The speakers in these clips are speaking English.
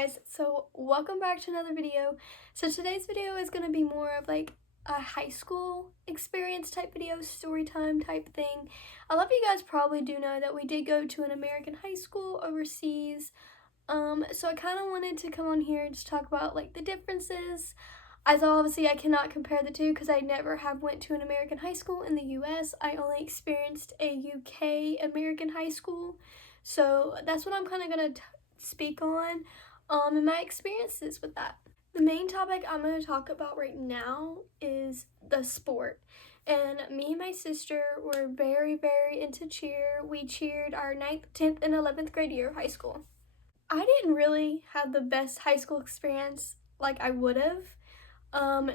guys, so welcome back to another video. So today's video is going to be more of like a high school experience type video, story time type thing. A lot of you guys probably do know that we did go to an American high school overseas. So I kind of wanted to come on here and just talk about like the differences. As obviously I cannot compare the two because I never have went to an American high school in the US. I only experienced a UK American high school. So that's what I'm kind of going to speak on and my experiences with that. The main topic I'm going to talk about right now is the sport. And me and my sister were very into cheer. We cheered our 9th, 10th, and 11th grade year of high school. I didn't really have the best high school experience like I would have.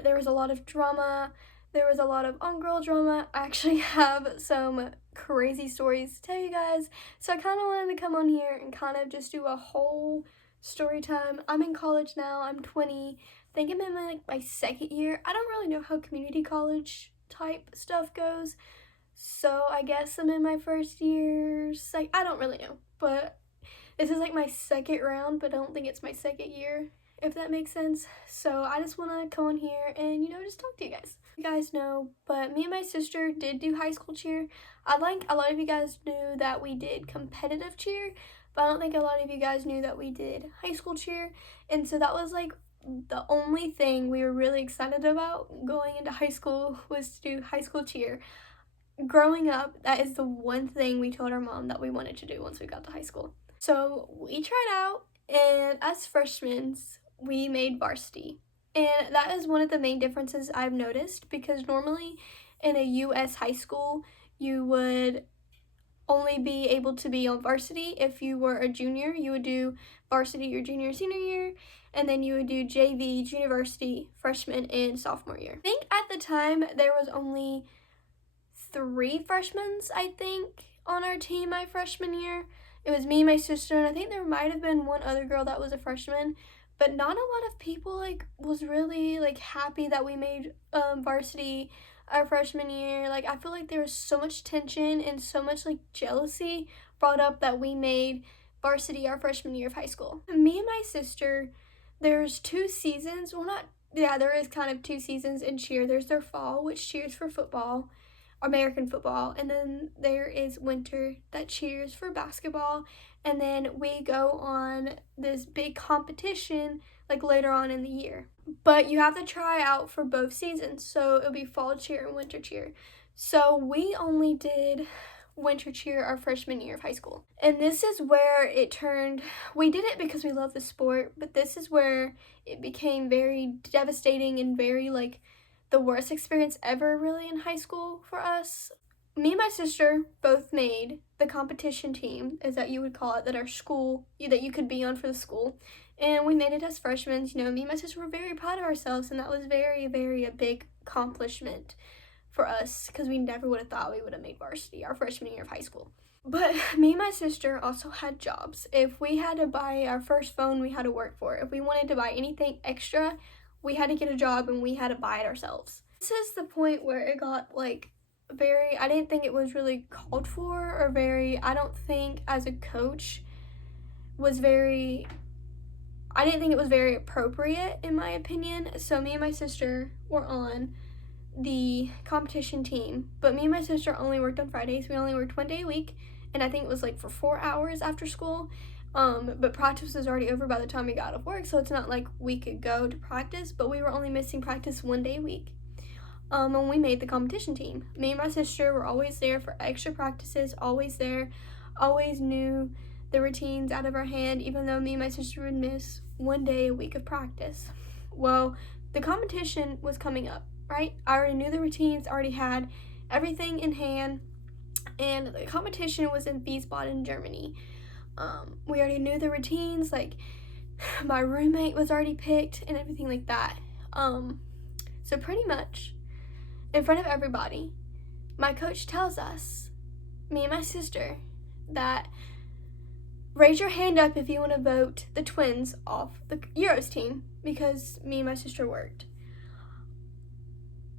There was a lot of drama. There was a lot of on-girl drama. I actually have some crazy stories to tell you guys. So I kind of wanted to come on here and kind of just do a whole story time. I'm in college now. I'm 20. I think I'm in my second year. I don't really know how community college type stuff goes. So I guess I'm in my first year. I don't really know. But this is like my second round, but I don't think it's my second year, if that makes sense. So I just want to come on here and, just talk to you guys. You guys know, but me and my sister did do high school cheer. I think a lot of you guys knew that we did competitive cheer, but I don't think a lot of you guys knew that we did high school cheer. And so that was like the only thing we were really excited about going into high school was to do high school cheer. Growing up, that is the one thing we told our mom that we wanted to do once we got to high school. So we tried out, and as freshmen, we made varsity. And that is one of the main differences I've noticed, because normally in a US high school, you would only be able to be on varsity if you were a junior. You would do varsity your junior and senior year, and then you would do JV, junior varsity, freshman, and sophomore year. I think at the time there was only 3 freshmen, on our team my freshman year. It was me, my sister, and I think there might have been one other girl that was a freshman. But not a lot of people was really happy that we made varsity our freshman year. I feel like there was so much tension and so much jealousy brought up that we made varsity our freshman year of high school. Me and my sister, there's 2 seasons. There is kind of 2 seasons in cheer. There's their fall, which cheers for football, American football, and then there is winter that cheers for basketball. And then we go on this big competition later on in the year. But you have to try out for both seasons. So it'll be fall cheer and winter cheer. So we only did winter cheer our freshman year of high school. And this is where it turned, we did it because we love the sport, but this is where it became very devastating and very the worst experience ever really in high school for us. Me and my sister both made the competition team, is that you would call it, that our school, that you could be on for the school. And we made it as freshmen. Me and my sister were very proud of ourselves, and that was very a big accomplishment for us, because we never would have thought we would have made varsity our freshman year of high school. But me and my sister also had jobs. If we had to buy our first phone, we had to work for it. If we wanted to buy anything extra, we had to get a job and we had to buy it ourselves. This is the point where it got I didn't think it was really called for, or I don't think as a coach I didn't think it was very appropriate in my opinion. So me and my sister were on the competition team, but me and my sister only worked on Fridays. We only worked 1 day a week, and I think it was for 4 hours after school. But practice was already over by the time we got out of work, so it's not we could go to practice, but we were only missing practice 1 day a week. And we made the competition team. Me and my sister were always there for extra practices, always there, always knew the routines out of our hand, even though me and my sister would miss 1 day a week of practice. Well, the competition was coming up, right? I already knew the routines, already had everything in hand, and the competition was in Wiesbaden, Germany. We already knew the routines, my roommate was already picked and everything like that. So pretty much, in front of everybody, my coach tells us, me and my sister, that raise your hand up if you want to vote the twins off the Euros team, because me and my sister worked.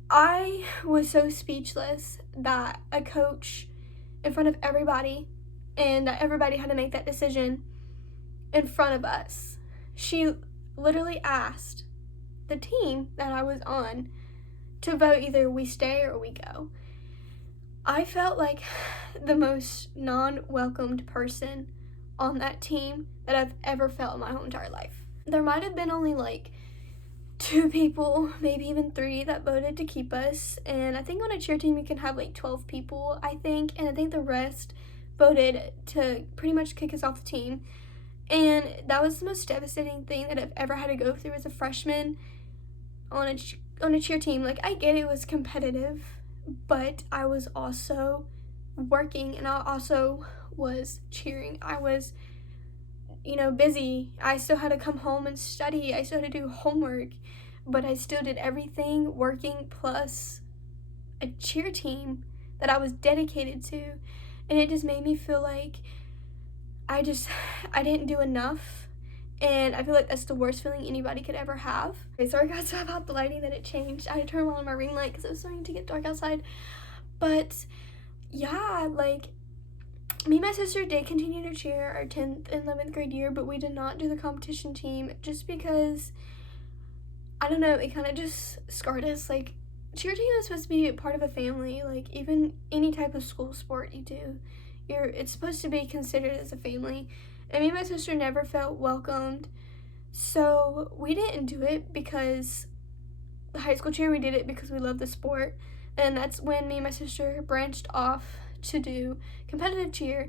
I was so speechless that a coach in front of everybody, and that everybody had to make that decision in front of us, she literally asked the team that I was on to vote either we stay or we go. I felt like the most non-welcomed person on that team that I've ever felt in my whole entire life. There might have been only like 2 people, maybe even 3, that voted to keep us, and I think on a cheer team you can have like 12 people, I think, and I think the rest voted to pretty much kick us off the team. And that was the most devastating thing that I've ever had to go through as a freshman on a cheer team. Like, I get it was competitive, but I was also working, and I also was cheering. I was, busy. I still had to come home and study. I still had to do homework, but I still did everything working plus a cheer team that I was dedicated to. And it just made me feel like I didn't do enough. And I feel like that's the worst feeling anybody could ever have. Okay, sorry guys about the lighting that it changed. I had to turn on my ring light because it was starting to get dark outside. But yeah, like, me and my sister did continue to cheer our 10th and 11th grade year, but we did not do the competition team just because, I don't know, it kind of just scarred us. Like, cheer team is supposed to be a part of a family. Like, even any type of school sport you do, it's supposed to be considered as a family. And me and my sister never felt welcomed, so we didn't do it because the high school cheer, we did it because we love the sport. And that's when me and my sister branched off to do competitive cheer,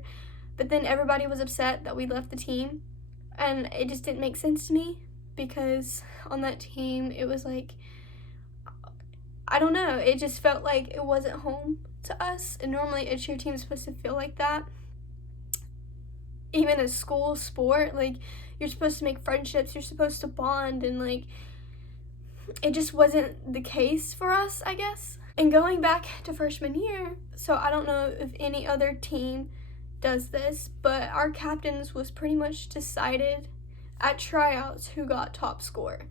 but then everybody was upset that we left the team, and it just didn't make sense to me because on that team it was like, I don't know, it just felt like it wasn't home to us. And normally a cheer team is supposed to feel like that. Even a school sport, like, you're supposed to make friendships, you're supposed to bond, and like, it just wasn't the case for us, I guess. And going back to freshman year, so I don't know if any other team does this, but our captains was pretty much decided at tryouts who got top score.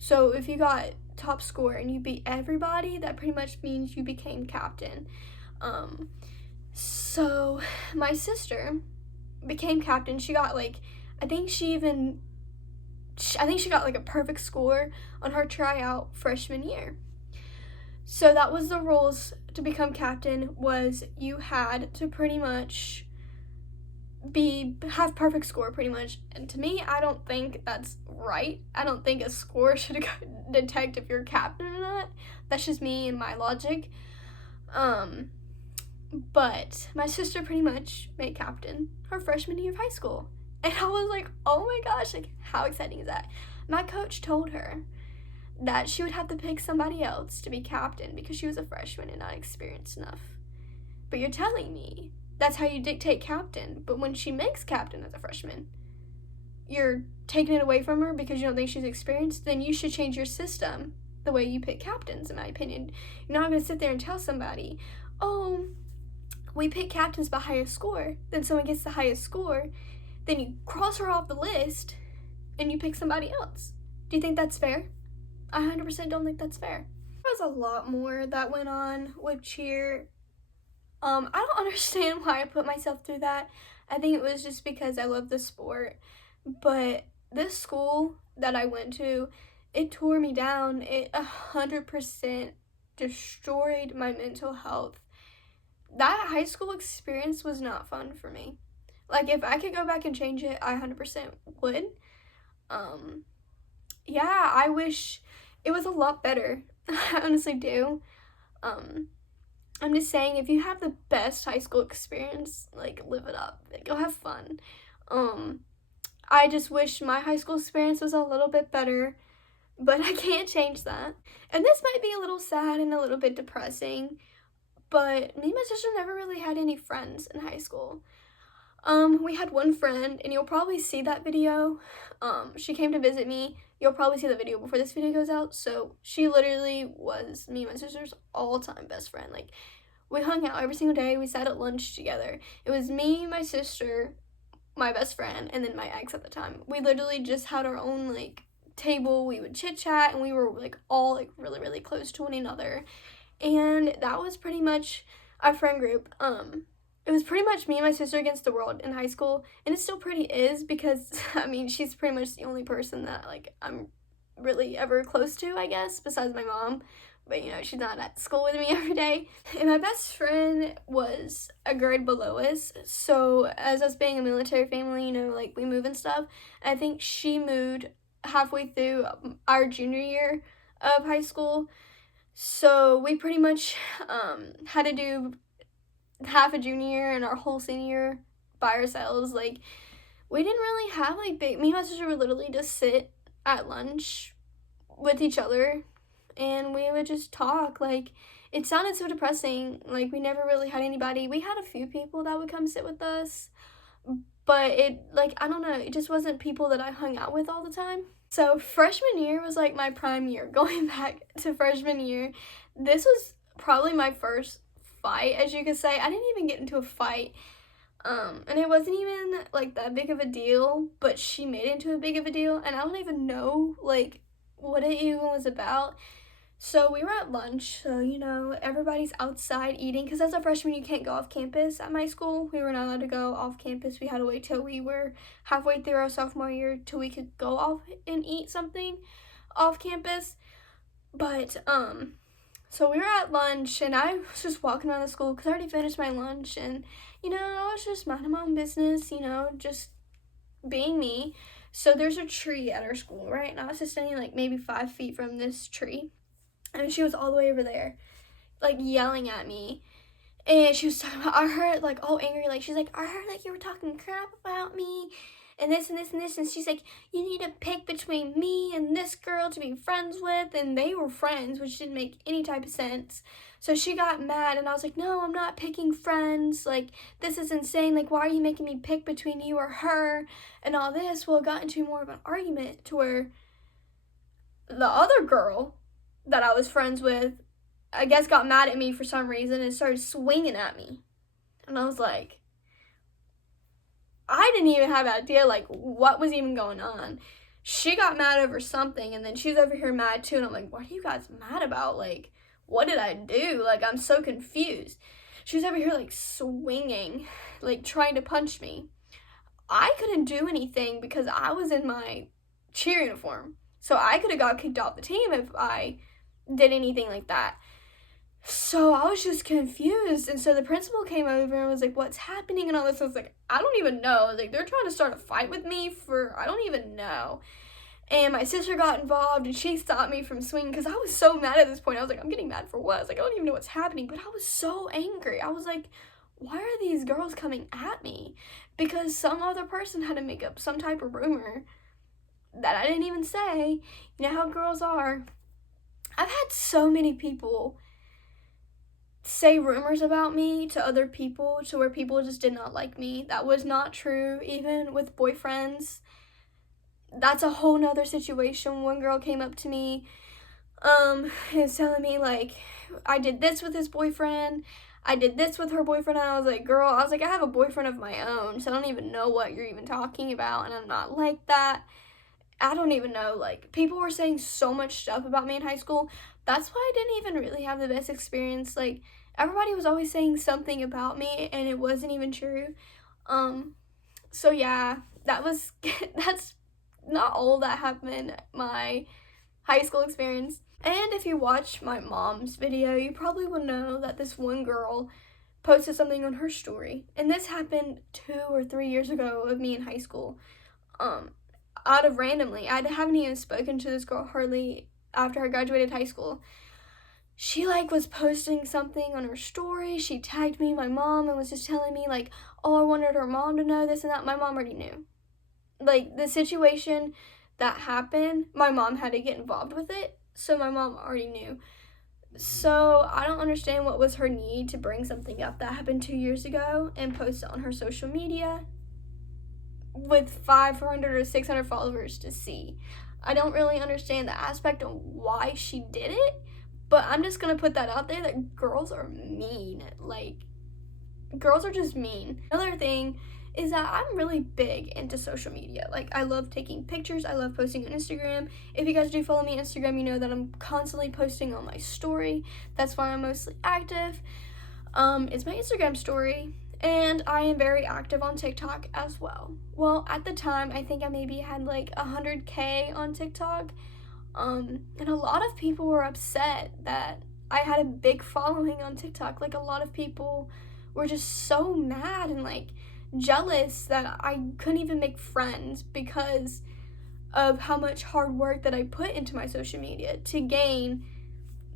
So if you got top score and you beat everybody, that pretty much means you became captain. So my sister became captain. She got like, I think she got like a perfect score on her tryout freshman year. So that was the rules to become captain, was you had to pretty much have perfect score pretty much. And to me, I don't think that's right. I don't think a score should detect if you're captain or not. That's just me and my logic. But my sister pretty much made captain her freshman year of high school. And I was like, oh my gosh, like, how exciting is that? My coach told her that she would have to pick somebody else to be captain because she was a freshman and not experienced enough. But you're telling me that's how you dictate captain, but when she makes captain as a freshman, you're taking it away from her because you don't think she's experienced? Then you should change your system the way you pick captains, in my opinion. You're not going to sit there and tell somebody, oh, we pick captains by highest score, then someone gets the highest score, then you cross her off the list and you pick somebody else. Do you think that's fair? I 100% don't think that's fair. There was a lot more that went on with cheer. I don't understand why I put myself through that. I think it was just because I love the sport. But this school that I went to, it tore me down. It 100% destroyed my mental health. That high school experience was not fun for me. Like, if I could go back and change it, I 100% would. Yeah, I wish it was a lot better. I honestly do. I'm just saying, if you have the best high school experience, like, live it up. Go have fun. I just wish my high school experience was a little bit better, but I can't change that. And this might be a little sad and a little bit depressing, but me and my sister never really had any friends in high school. We had one friend, and you'll probably see that video. She came to visit me. You'll probably see the video before this video goes out. So she literally was me and my sister's all-time best friend. Like, we hung out every single day. We sat at lunch together. It was me, my sister, my best friend, and then my ex at the time. We literally just had our own, like, table. We would chit-chat, and we were, like, all, like, really, really close to one another. And that was pretty much our friend group. it was pretty much me and my sister against the world in high school, and it still pretty is because, I mean, she's pretty much the only person that, like, I'm really ever close to, I guess, besides my mom. But, you know, she's not at school with me every day. And my best friend was a grade below us, so as us being a military family, you know, like, we move and stuff, I think she moved halfway through our junior year of high school, so we pretty much had to do half a junior year and our whole senior year by ourselves. Like, we didn't really have, like, me and my sister would literally just sit at lunch with each other and we would just talk. Like, it sounded so depressing. Like, we never really had anybody. We had a few people that would come sit with us, but it, like, I don't know, it just wasn't people that I hung out with all the time. So freshman year was, like, my prime year. Going back to freshman year, this was probably my first fight, as you could say. I didn't even get into a fight, and it wasn't even, like, that big of a deal, but she made it into a big of a deal, and I don't even know, like, what it even was about. So we were at lunch, so, you know, everybody's outside eating, because as a freshman, you can't go off campus at my school. We were not allowed to go off campus. We had to wait till we were halfway through our sophomore year till we could go off and eat something off campus. But, so we were at lunch, and I was just walking around the school, because I already finished my lunch, and, you know, I was just minding my own business, you know, just being me. So there's a tree at our school, right? And I was just standing, like, maybe 5 feet from this tree. And she was all the way over there, like, yelling at me. And she was talking about, I heard, like, all angry, like, she's like, I heard, like, you were talking crap about me, and this, and this, and this. And she's like, you need to pick between me and this girl to be friends with. And they were friends, which didn't make any type of sense. So she got mad, and I was like, no, I'm not picking friends. Like, this is insane. Like, why are you making me pick between you or her and all this? Well, it got into more of an argument to where the other girl that I was friends with, I guess, got mad at me for some reason and started swinging at me. And I was like, I didn't even have an idea, like, what was even going on. She got mad over something, and then she's over here mad too, and I'm like, what are you guys mad about? Like, what did I do? Like, I'm so confused. She's over here, like, swinging, like, trying to punch me. I couldn't do anything because I was in my cheer uniform, so I could have got kicked off the team if I did anything like that. So I was just confused, and so the principal came over and was like, what's happening and all this. I was like, I don't even know. I was like, they're trying to start a fight with me for, I don't even know. And my sister got involved, and she stopped me from swinging because I was so mad at this point. I was like, I'm getting mad for what? I was like, I don't even know what's happening, but I was so angry. I was like, why are these girls coming at me? Because some other person had to make up some type of rumor that I didn't even say. You know how girls are. I've had so many people say rumors about me to other people to where people just did not like me. That was not true, even with boyfriends. That's a whole nother situation. One girl came up to me and was telling me, like, I did this with his boyfriend, I did this with her boyfriend, and I was like, girl, I have a boyfriend of my own, so I don't even know what you're even talking about, and I'm not like that. I don't even know. Like, people were saying so much stuff about me in high school. That's why I didn't even really have the best experience. Like, everybody was always saying something about me, and it wasn't even true. So yeah, that's not all that happened my high school experience. And if you watch my mom's video, you probably will know that this one girl posted something on her story. And this happened 2 or 3 years ago of me in high school. Out of randomly, I haven't even spoken to this girl hardly after I graduated high school. She, like, was posting something on her story. She tagged me, my mom, and was just telling me, like, oh, I wanted her mom to know this and that. My mom already knew. Like, the situation that happened, my mom had to get involved with it, so my mom already knew. So I don't understand what was her need to bring something up that happened 2 years ago and post it on her social media with 500 or 600 followers to see. I don't really understand the aspect of why she did it, but I'm just gonna put that out there that girls are mean. Like, girls are just mean. Another thing is that I'm really big into social media. Like, I love taking pictures. I love posting on Instagram. If you guys do follow me on Instagram, you know that I'm constantly posting on my story. That's why I'm mostly active. It's my Instagram story. And I am very active on TikTok as well. Well, at the time, I think I maybe had like 100K on TikTok. And a lot of people were upset that I had a big following on TikTok. Like, a lot of people were just so mad and like jealous that I couldn't even make friends because of how much hard work that I put into my social media to gain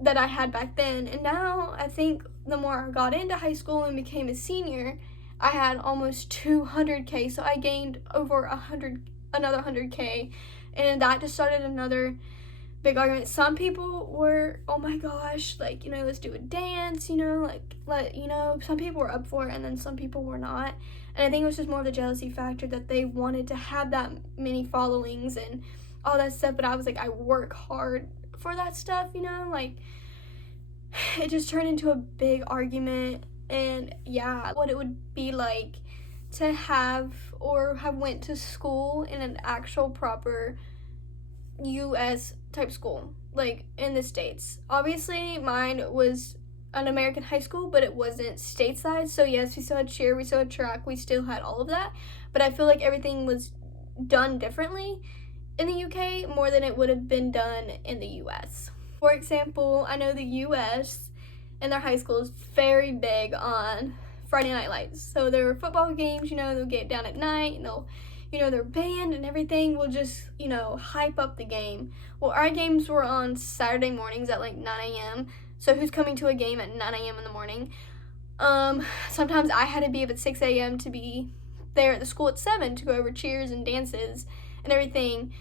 that I had back then. And now I think the more I got into high school and became a senior, I had almost 200K. So I gained over another 100K, and that just started another big argument. Some people were, oh my gosh, like, you know, let's do a dance, you know, like, some people were up for it, and then some people were not. And I think it was just more of the jealousy factor that they wanted to have that many followings and all that stuff. But I was like, I work hard for that stuff, you know, like, it just turned into a big argument. And yeah, what it would be like to have went to school in an actual proper US type school, like in the States. Obviously mine was an American high school, but it wasn't stateside. So yes, we still had cheer, we still had track, we still had all of that, but I feel like everything was done differently in the UK more than it would have been done in the US. For example, I know the US and their high school is very big on Friday night lights. So their football games, you know, they'll get down at night and they'll, you know, their band and everything will just, you know, hype up the game. Well, our games were on Saturday mornings at like 9 a.m. So who's coming to a game at 9 a.m. in the morning? Sometimes I had to be up at 6 a.m. to be there at the school at 7 to go over cheers and dances and everything.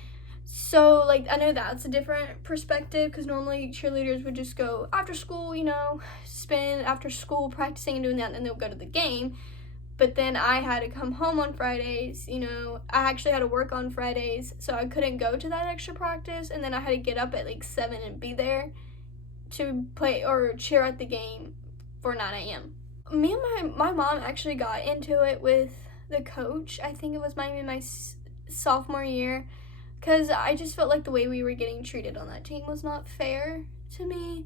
So, like, I know that's a different perspective because normally cheerleaders would just go after school, you know, spend after school practicing and doing that, and then they'll go to the game. But then I had to come home on Fridays, you know, I actually had to work on Fridays, so I couldn't go to that extra practice, and then I had to get up at like 7 and be there to play or cheer at the game for 9 a.m. Me and my mom actually got into it with the coach. I think it was maybe my sophomore year, because I just felt like the way we were getting treated on that team was not fair to me.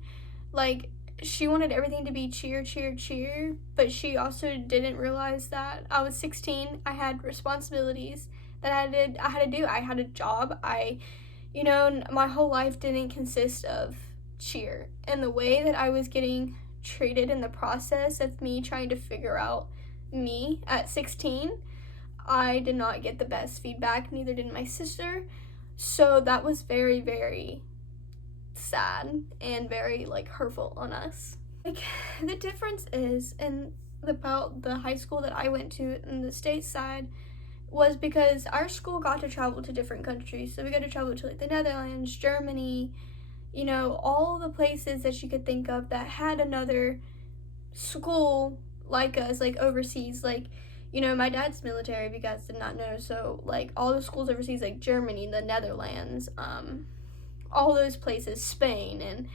Like, she wanted everything to be cheer, cheer, cheer, but she also didn't realize that I was 16. I had responsibilities that I had to do. I had a job. You know, my whole life didn't consist of cheer. And the way that I was getting treated in the process of me trying to figure out me at 16, I did not get the best feedback, neither did my sister. So that was very, very sad and very like hurtful on us. Like, the difference is about the high school that I went to in the state side was because our school got to travel to different countries. So we got to travel to like the Netherlands, Germany, you know, all the places that you could think of that had another school like us, like overseas. Like, you know, my dad's military, if you guys did not know, so like all the schools overseas, like Germany, the Netherlands, all those places, Spain, and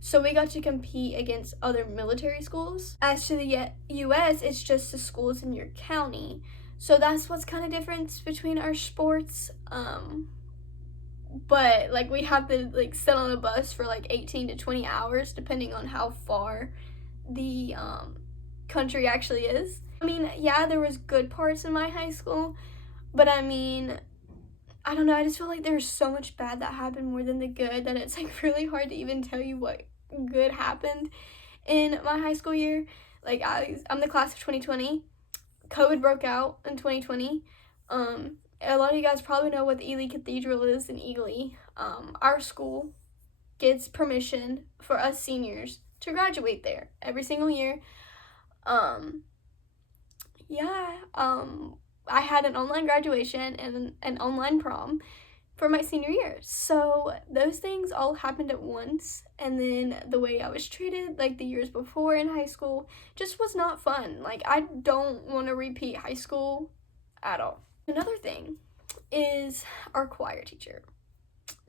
so we got to compete against other military schools. As to the US, it's just the schools in your county. So that's what's kind of difference between our sports. But like we have to like sit on a bus for like 18 to 20 hours depending on how far the country actually is. I mean, yeah, there was good parts in my high school, but I mean, I don't know, I just feel like there's so much bad that happened more than the good that it's like really hard to even tell you what good happened in my high school year. Like, I'm the class of 2020. COVID broke out in 2020. A lot of you guys probably know what the Ely Cathedral is in Ely. Our school gets permission for us seniors to graduate there every single year. I had an online graduation and an online prom for my senior year. So those things all happened at once, and then the way I was treated like the years before in high school just was not fun. Like, I don't want to repeat high school at all. Another thing is our choir teacher.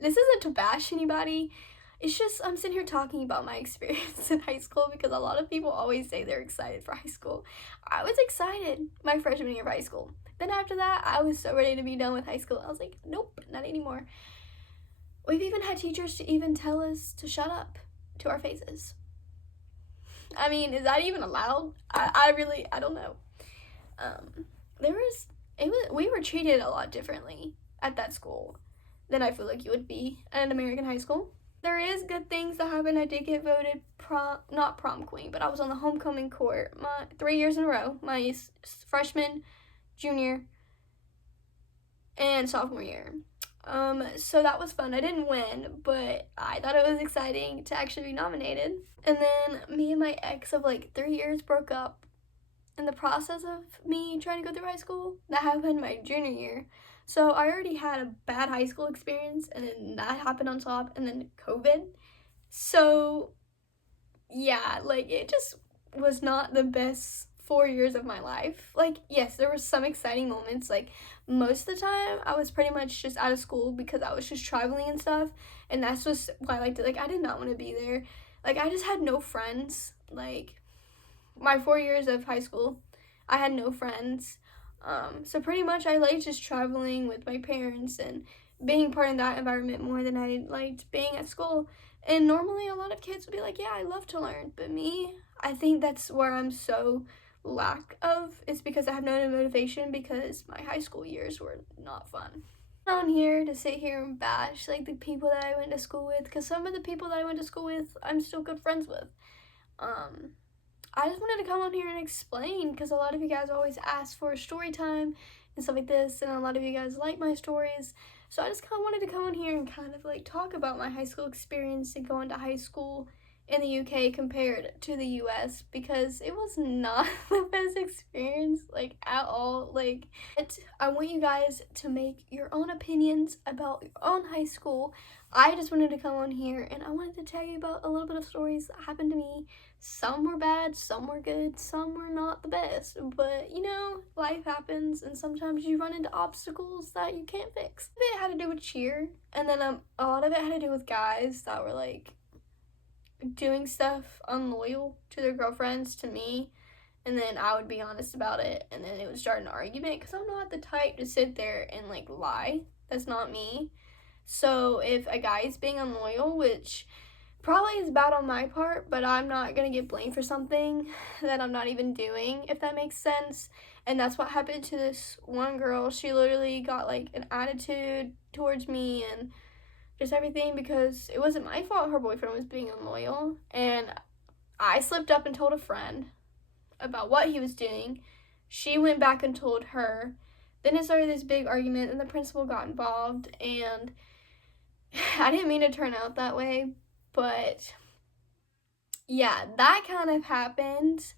This isn't to bash anybody. It's just I'm sitting here talking about my experience in high school because a lot of people always say they're excited for high school. I was excited my freshman year of high school. Then after that, I was so ready to be done with high school. I was like, nope, not anymore. We've even had teachers to even tell us to shut up to our faces. I mean, is that even allowed? I don't know. We were treated a lot differently at that school than I feel like you would be at an American high school. There is good things that happened. I did get voted not prom queen, but I was on the homecoming court 3 years in a row, my freshman, junior, and sophomore year. So that was fun. I didn't win, but I thought it was exciting to actually be nominated. And then me and my ex of like 3 years broke up in the process of me trying to go through high school. That happened my junior year. So I already had a bad high school experience, and then that happened on top, and then COVID. So yeah, like it just was not the best 4 years of my life. Like, yes, there were some exciting moments. Like, most of the time I was pretty much just out of school because I was just traveling and stuff, and that's just why I liked it. Like, I did not want to be there. Like, I just had no friends. Like, my 4 years of high school, I had no friends. So pretty much I liked just traveling with my parents and being part of that environment more than I liked being at school. And normally a lot of kids would be like, yeah, I love to learn. But me, I think that's where I'm so lack of. It's because I have no motivation because my high school years were not fun. I'm on here to sit here and bash like the people that I went to school with, because some of the people that I went to school with I'm still good friends with. I just wanted to come on here and explain, because a lot of you guys always ask for a story time and stuff like this, and a lot of you guys like my stories. So I just kind of wanted to come on here and kind of like talk about my high school experience and going to high school in the UK compared to the US, because it was not the best experience, like, at all. Like, I want you guys to make your own opinions about your own high school. I just wanted to come on here and I wanted to tell you about a little bit of stories that happened to me. Some were bad, some were good, some were not the best, but you know, life happens, and sometimes you run into obstacles that you can't fix. It had to do with cheer, and then a lot of it had to do with guys that were like doing stuff unloyal to their girlfriends to me, and then I would be honest about it, and then it would start an argument, because I'm not the type to sit there and like lie. That's not me. So if a guy is being unloyal, which probably is bad on my part, but I'm not gonna get blamed for something that I'm not even doing, if that makes sense. And that's what happened to this one girl. She literally got like an attitude towards me and just everything, because it wasn't my fault her boyfriend was being unloyal, and I slipped up and told a friend about what he was doing. She went back and told her. Then it started this big argument, and the principal got involved, and I didn't mean to turn out that way, but yeah, that kind of happened.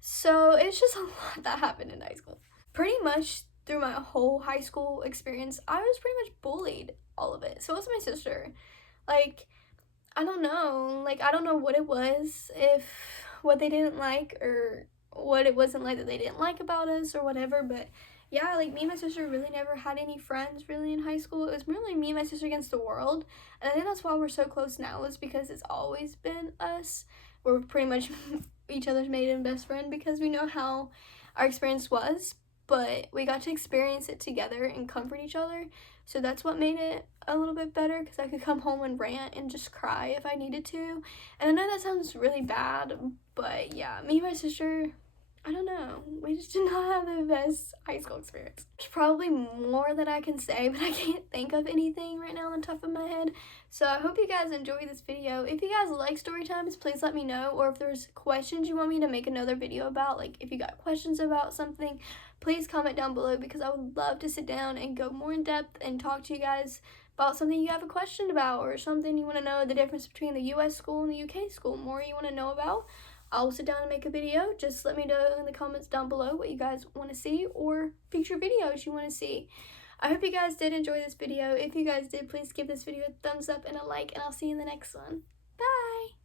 So it's just a lot that happened in high school. Pretty much through my whole high school experience, I was pretty much bullied, all of it. So was my sister. Like, I don't know. Like, I don't know what it was, if what they didn't like or what it wasn't like that they didn't like about us or whatever, but yeah, like, me and my sister really never had any friends really in high school. It was really me and my sister against the world, and I think that's why we're so close now, is because it's always been us. We're pretty much each other's maid and best friend, because we know how our experience was, but we got to experience it together and comfort each other. So that's what made it a little bit better, because I could come home and rant and just cry if I needed to. And I know that sounds really bad, but yeah, me and my sister, I don't know, we just did not have the best high school experience. There's probably more that I can say, but I can't think of anything right now on the top of my head. So I hope you guys enjoy this video. If you guys like story times, please let me know, or if there's questions you want me to make another video about, like if you got questions about something, please comment down below, because I would love to sit down and go more in depth and talk to you guys about something you have a question about, or something you want to know the difference between the US school and the UK school, more you want to know about. I'll sit down and make a video. Just let me know in the comments down below what you guys want to see, or future videos you want to see. I hope you guys did enjoy this video. If you guys did, please give this video a thumbs up and a like, and I'll see you in the next one. Bye!